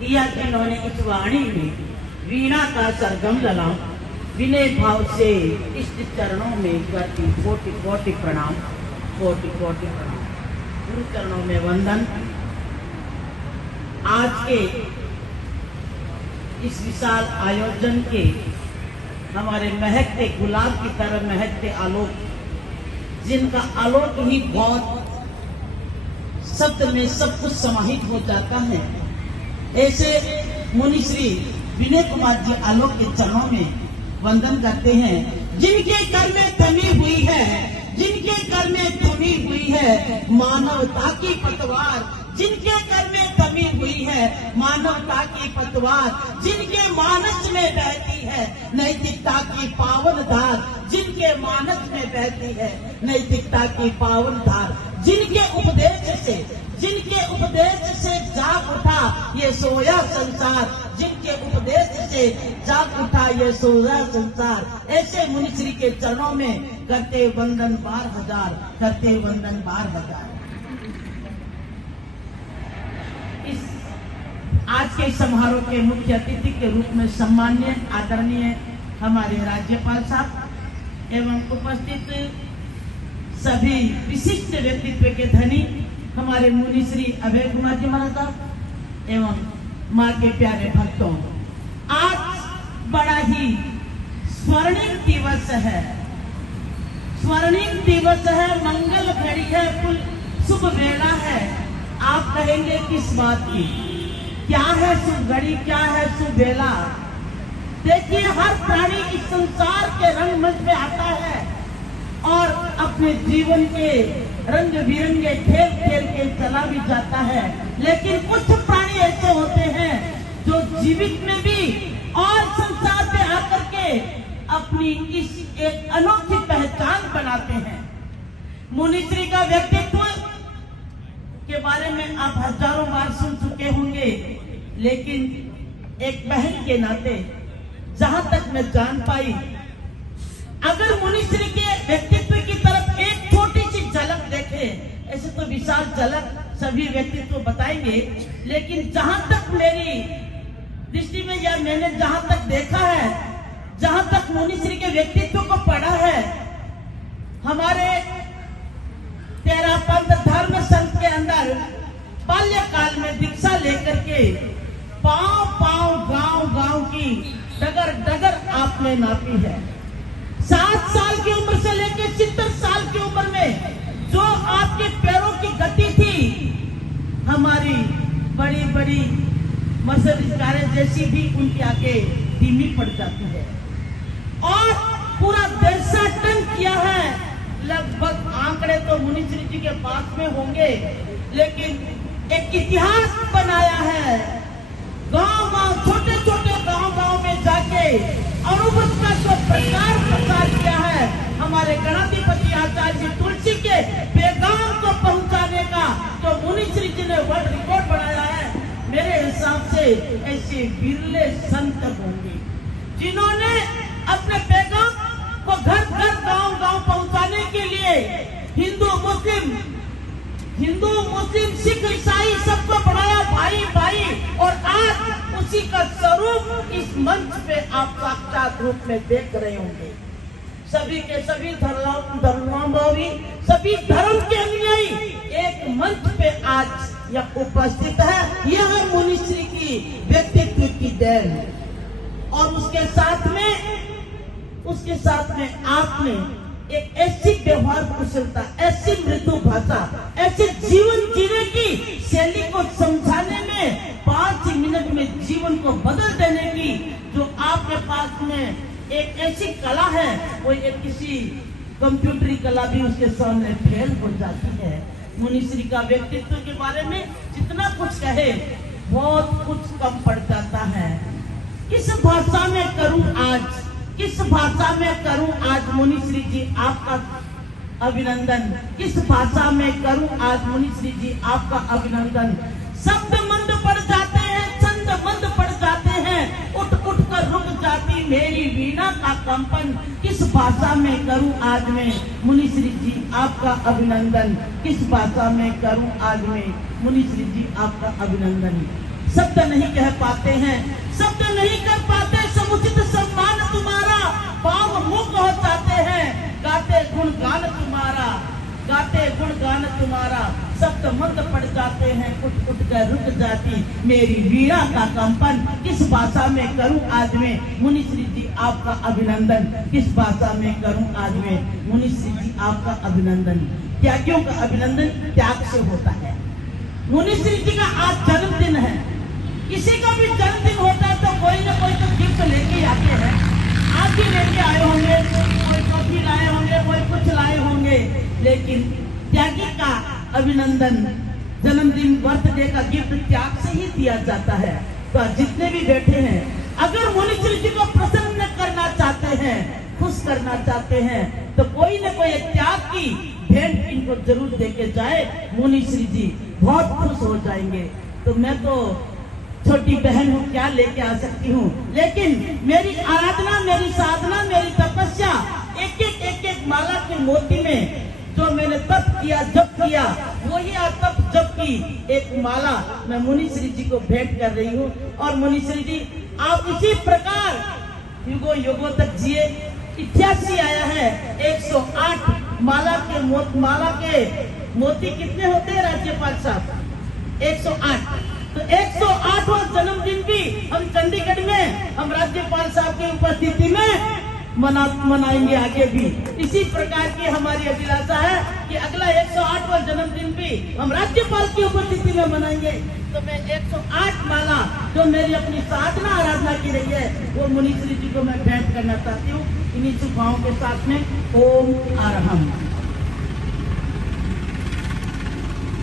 दिया जिन्होंने इस वाणी में वीणा का सरगम लला, विनय भाव से इष्ट चरणों में करती कोटि कोटि प्रणाम, कोटि कोटि प्रणाम। गुरु चरणों में वंदन। आज के इस विशाल आयोजन के हमारे महकते गुलाब की तरह महकते आलोक, जिनका आलोक ही बहुत शब्द में सब कुछ समाहित हो जाता है, ऐसे मुनि श्री विनय कुमार जी आलोक के चरणों में वंदन करते हैं। जिनके कर में तनी हुई है, जिनके कर में थमी हुई है मानवता की पतवार, जिनके कर में थमी हुई है मानवता की पतवार, जिनके मानस में बहती है नैतिकता की पावन धार, जिनके मानस में बहती है नैतिकता की पावन धार, जिनके उपदेश से जाग उठा ये सोया संसार, जिनके उपदेश से जाग उठा ये सोया संसार, ऐसे मुनि श्री के चरणों में करते वंदन बार हजार, करते वंदन बार हजार। इस आज के समारोह के मुख्य अतिथि के रूप में सम्मान्य आदरणीय हमारे राज्यपाल साहब एवं उपस्थित सभी विशिष्ट व्यक्तित्व के धनी हमारे मुनि श्री अभय कुमार जी महाराज साहब एवं माँ के प्यारे भक्तों, आज बड़ा ही स्वर्णिम दिवस है, स्वर्णिम दिवस है, मंगल घड़ी है, शुभ वेला है। आप कहेंगे किस बात की, क्या है शुभ घड़ी, क्या है शुभ वेला? देखिए, हर प्राणी इस संसार के रंगमंच में आता है और अपने जीवन के रंग बिरंगे खेल खेल के चला भी जाता है, लेकिन कुछ प्राणी ऐसे होते हैं जो जीवित में भी और संसार पे आकर के अपनी इस एक अनोखी पहचान बनाते हैं। मुनि श्री का व्यक्तित्व के बारे में आप हजारों बार सुन चुके होंगे, लेकिन एक बहन के नाते जहां तक मैं जान पाई, अगर मुनि श्री के व्यक्तित्व की तरफ एक छोटी सी झलक देखें, ऐसे तो विशाल झलक सभी व्यक्तित्व बताएंगे, लेकिन जहां तक मेरी दृष्टि में या मैंने जहां तक देखा है, जहां तक मुनि श्री के व्यक्तित्व को पढ़ा है, हमारे तेरा पंथ धर्म संघ के अंदर बाल्यकाल में दीक्षा लेकर के पांव पांव गांव गांव की डगर डगर आपने नापी है। 7 साल की उम्र से लेकर 70 साल की उम्र में जो आपके पैरों की गति थी, हमारी बड़ी बड़ी मर्सिडीज कारें जैसी भी उनके आगे धीमी पड़ जाती है। और पूरा देशाटन किया है, लगभग आंकड़े तो मुनि श्री जी के पास में होंगे, लेकिन एक इतिहास बनाया है। गांव गांव, छोटे छोटे गांव गांव में जाके अनुभव का जो प्रचार किया है, हमारे गणाधिपति आचार्य जी तुलसी के पैगाम को पहुंचाने का तो मुनि श्री जी ने वर्ल्ड रिकॉर्ड बनाया है। मेरे हिसाब से ऐसे बिरले संत होंगे जिन्होंने अपने पैगाम को घर घर गांव गांव पहुंचाने के लिए हिंदू मुस्लिम सिख ईसाई सबको बढ़ाया भाई भाई, और आज उसी का स्वरूप इस मंच पे आप साक्षात रूप में देख रहे होंगे। सभी के सभी धर्मावलंबी, सभी धर्म के अनुयायी एक मंच पे आज यह उपस्थित है। यह मुनि श्री की व्यक्तित्व की देन, और उसके साथ में आपने एक ऐसी व्यवहार कुशलता, ऐसी मृदु भाषा, ऐसे जीवन जीने की शैली को समझाने में 5 मिनट में जीवन को बदल देने की जो आपके पास में एक ऐसी कला है, वो एक किसी कंप्यूटरी कला भी उसके सामने फेल हो जाती है। मुनि श्री का व्यक्तित्व के बारे में जितना कुछ कहे बहुत कुछ कम पड़ जाता है। किस भाषा में करूं आज मुनि श्री जी आपका अभिनंदन, किस भाषा में करूं आज मुनि श्री जी आपका अभिनंदन। शब्द मंद पड़ जाते हैं, छंद मंद पड़ जाते हैं, उठ उठ कर रुक जाती मेरी वीणा का कंपन। किस भाषा में करूं आज मैं मुनि श्री जी आपका अभिनंदन, किस भाषा में करूं आज मैं मुनि श्री जी आपका अभिनंदन। शब्द नहीं कह पाते हैं, शब्द नहीं कर पाते समुचित सम्मान तुम्हारा, पाव मुंह पहुंचाते हैं गाते गुण गान तुम्हारा, गाते गुण गान तुम्हारा, शब्द मंद पड़ जाते हैं उठ उठ कर रुक जाती मेरी वीणा का कंपन, किस भाषा में करूं आज में मुनिश्री जी आपका अभिनंदन, किस भाषा में करूं आज में मुनिश्री जी आपका अभिनंदन। त्यागियों का अभिनंदन त्याग से होता है। मुनिश्री जी का आज जन्मदिन है, किसी का भी जन्मदिन होता है तो कोई ना कोई तो गिफ्ट लेके आते हैं, आज भी लेके आए होंगे, कोई टॉफी लाए होंगे, कोई कुछ लाए होंगे, लेकिन त्यागी का अभिनंदन, जन्मदिन बर्थडे का गिफ्ट त्याग से ही दिया जाता है। तो जितने भी बैठे हैं, अगर मुनिश्री जी को प्रसन्न करना चाहते हैं, खुश करना चाहते हैं, तो कोई न कोई त्याग की भेंट इनको जरूर देके जाए, मुनिश्री जी बहुत खुश हो जाएंगे। तो मैं तो छोटी बहन हूँ, क्या लेके आ सकती हूँ, लेकिन मेरी आराधना, मेरी साधना, मेरी तपस्या, एक एक माला के मोती में जो मैंने तप किया, जप किया, वही तप जप की एक माला मैं मुनिश्री जी को भेंट कर रही हूँ। और मुनिश्री जी आप इसी प्रकार युगों युगों तक जिए। 88 आया है, 108 माला के मोती कितने होते हैं राज्यपाल साहब? 108। तो 108वां जन्मदिन भी हम चंडीगढ़ में हम राज्यपाल साहब की उपस्थिति में मनाएंगे आगे भी। इसी प्रकार की हमारी अभिलाषा है कि अगला 108वां जन्मदिन भी हम राज्यपाल की उपस्थिति में मनाएंगे। तो मैं 108 माला जो मेरी अपनी साधना आराधना की रही है, वो मुनिश्री जी को मैं भेंट करना चाहती हूँ। इन्हीं शुभाओं के साथ में ओम अरहम।